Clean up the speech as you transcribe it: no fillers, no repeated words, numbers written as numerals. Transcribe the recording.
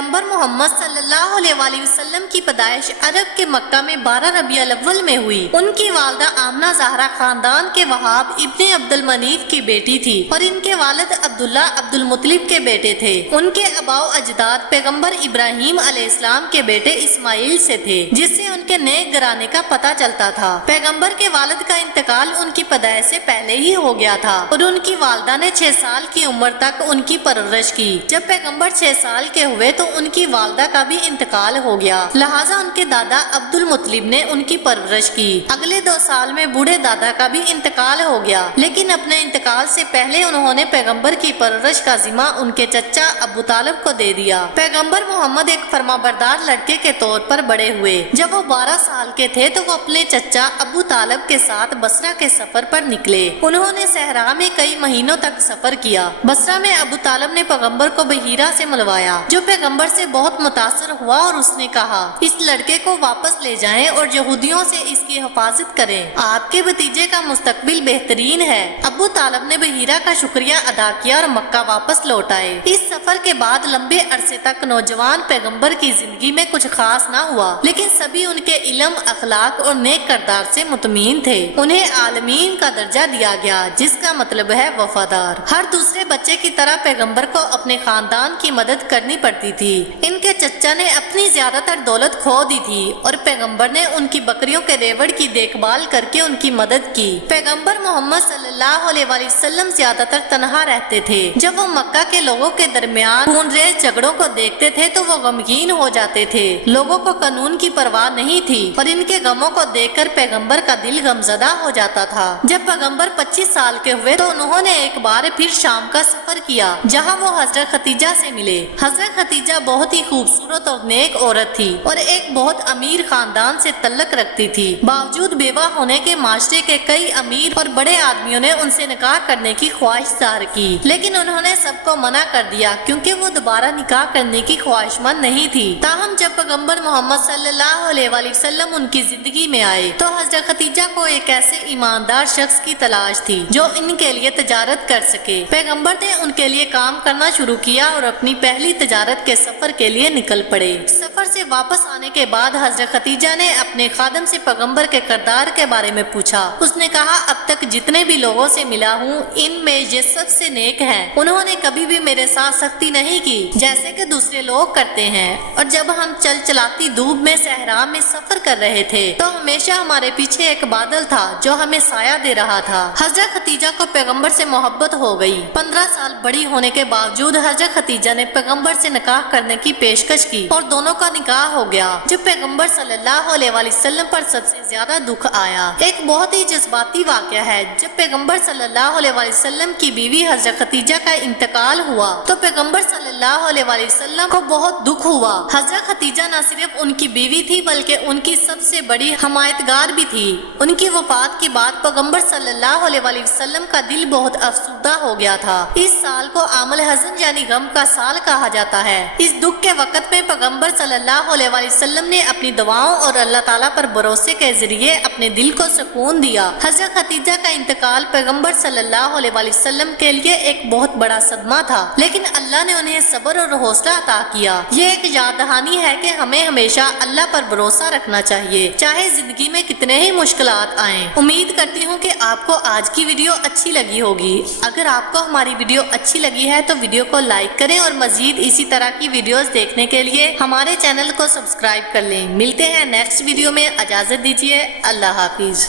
پیغمبر محمد صلی اللہ علیہ وآلہ وسلم کی پیدائش عرب کے مکہ میں 12 ربیع الاول میں ہوئی۔ ان کی والدہ آمنہ زہرا خاندان کے وہاب ابن عبد المنیف کی بیٹی تھی اور ان کے والد عبداللہ عبد المطلب کے بیٹے تھے۔ ان کے آباء و اجداد پیغمبر ابراہیم علیہ السلام کے بیٹے اسماعیل سے تھے، جس سے ان کے نیک گھرانے کا پتہ چلتا تھا۔ پیغمبر کے والد کا انتقال ان کی پیدائش سے پہلے ہی ہو گیا تھا اور ان کی والدہ نے 6 سال کی عمر تک ان کی پرورش کی۔ جب پیغمبر 6 سال کے ہوئے تو ان کی والدہ کا بھی انتقال ہو گیا، لہٰذا ان کے دادا عبد المطلب نے ان کی پرورش کی۔ اگلے 2 سال میں بوڑھے دادا کا بھی انتقال ہو گیا، لیکن اپنے انتقال سے پہلے انہوں نے پیغمبر کی پرورش کا ذمہ ان کے چچا ابو طالب کو دے دیا۔ پیغمبر محمد ایک فرمانبردار لڑکے کے طور پر بڑے ہوئے۔ جب وہ 12 سال کے تھے تو وہ اپنے چچا ابو طالب کے ساتھ بصرہ کے سفر پر نکلے۔ انہوں نے صحرا میں کئی مہینوں تک سفر کیا۔ بصرہ میں ابو طالب نے پیغمبر کو بحیرہ سے ملوایا، جو پیغمبر سے بہت متاثر ہوا اور اس نے کہا، اس لڑکے کو واپس لے جائیں اور یہودیوں سے اس کی حفاظت کریں، آپ کے بھتیجے کا مستقبل بہترین ہے۔ ابو طالب نے بحیرہ کا شکریہ ادا کیا اور مکہ واپس لوٹ آئے۔ اس سفر کے بعد لمبے عرصے تک نوجوان پیغمبر کی زندگی میں کچھ خاص نہ ہوا، لیکن سبھی ان کے علم، اخلاق اور نیک کردار سے مطمئن تھے۔ انہیں عالمین کا درجہ دیا گیا، جس کا مطلب ہے وفادار۔ ہر دوسرے بچے کی طرح پیغمبر کو اپنے خاندان کی مدد کرنی پڑتی تھی۔ ان کے چچا نے اپنی زیادہ تر دولت کھو دی تھی اور پیغمبر نے ان کی بکریوں کے ریوڑ کی دیکھ بھال کر کے ان کی مدد کی۔ پیغمبر محمد صلی اللہ علیہ وآلہ وسلم زیادہ تر تنہا رہتے تھے۔ جب وہ مکہ کے لوگوں کے درمیان خون ریز جھگڑوں کو دیکھتے تھے تو وہ غمگین ہو جاتے تھے۔ لوگوں کو قانون کی پرواہ نہیں تھی اور ان کے غموں کو دیکھ کر پیغمبر کا دل غمزدہ ہو جاتا تھا۔ جب پیغمبر 25 سال کے ہوئے تو انہوں نے ایک بار پھر شام کا سفر کیا، جہاں وہ حضرت خدیجہ سے ملے۔ حضرت خدیجہ بہت ہی خوبصورت اور نیک عورت تھی اور ایک بہت امیر خاندان سے تعلق رکھتی تھی۔ باوجود بیوہ ہونے کے معاشرے کے کئی امیر اور بڑے آدمیوں نے ان سے نکاح کرنے کی خواہش ظاہر کی، لیکن انہوں نے سب کو منع کر دیا کیونکہ وہ دوبارہ نکاح کرنے کی خواہش مند نہیں تھی۔ تاہم جب پیغمبر محمد صلی اللہ علیہ وآلہ وسلم ان کی زندگی میں آئے تو حضرت خدیجہ کو ایک ایسے ایماندار شخص کی تلاش تھی جو ان کے لیے تجارت کر سکے۔ پیغمبر نے ان کے لیے کام کرنا شروع کیا اور اپنی پہلی تجارت کے سفر کے لیے نکل پڑے۔ سفر سے واپس آنے کے بعد حضرت خدیجہ نے اپنے خادم سے پیغمبر کے کردار کے بارے میں پوچھا۔ اس نے کہا، اب تک جتنے بھی لوگوں سے ملا ہوں ان میں یہ سب سے نیک ہیں۔ انہوں نے کبھی بھی میرے ساتھ سختی نہیں کی جیسے کہ دوسرے لوگ کرتے ہیں، اور جب ہم چلاتی دھوپ میں صحرا میں سفر کر رہے تھے تو ہمیشہ ہمارے پیچھے ایک بادل تھا جو ہمیں سایہ دے رہا تھا۔ حضرت خدیجہ کو پیغمبر سے محبت ہو گئی۔ 15 سال بڑی ہونے کے باوجود حضرت خدیجہ نے پیغمبر سے نکاح کرنے کی پیشکش کی اور دونوں کا نکاح ہو گیا۔ جو پیغمبر صلی اللہ علیہ وآلہ وسلم پر سب سے زیادہ دکھ آیا ایک بہت ہی جذباتی واقعہ ہے۔ جب پیغمبر صلی اللہ علیہ وآلہ وسلم کی بیوی حضرت خدیجہ کا انتقال ہوا تو پیغمبر صلی اللہ علیہ وآلہ وسلم کو بہت دکھ ہوا۔ حضرت خدیجہ نہ صرف ان کی بیوی تھی بلکہ ان کی سب سے بڑی حمایتگار بھی تھی۔ ان کی وفات کے بعد پیغمبر صلی اللہ علیہ وآلہ وسلم کا دل بہت افسردہ ہو گیا تھا۔ اس سال کو عام الحزن یعنی غم کا سال کہا جاتا ہے۔ اس دکھ کے وقت میں پیغمبر صلی اللہ علیہ وآلہ وسلم نے اپنی دعاؤں اور اللہ تعالیٰ پر بھروسے کے ذریعے اپنے دل کو سکون دیا۔ حضرت خدیجہ کا انتقال پیغمبر صلی اللہ علیہ وآلہ وسلم کے لیے ایک بہت بڑا صدمہ تھا، لیکن اللہ نے انہیں صبر اور حوصلہ عطا کیا۔ یہ ایک یاد دہانی ہے کہ ہمیں ہمیشہ اللہ پر بھروسہ رکھنا چاہیے، چاہے زندگی میں کتنے ہی مشکلات آئیں۔ امید کرتی ہوں کہ آپ کو آج کی ویڈیو اچھی لگی ہوگی۔ اگر آپ کو ہماری ویڈیو اچھی لگی ہے تو ویڈیو کو لائک کریں اور مزید اسی طرح کی ویڈیوز دیکھنے کے لیے ہمارے چینل کو سبسکرائب کر لیں۔ ملتے ہیں نیکسٹ ویڈیو میں، اجازت دیجیے، اللہ حافظ۔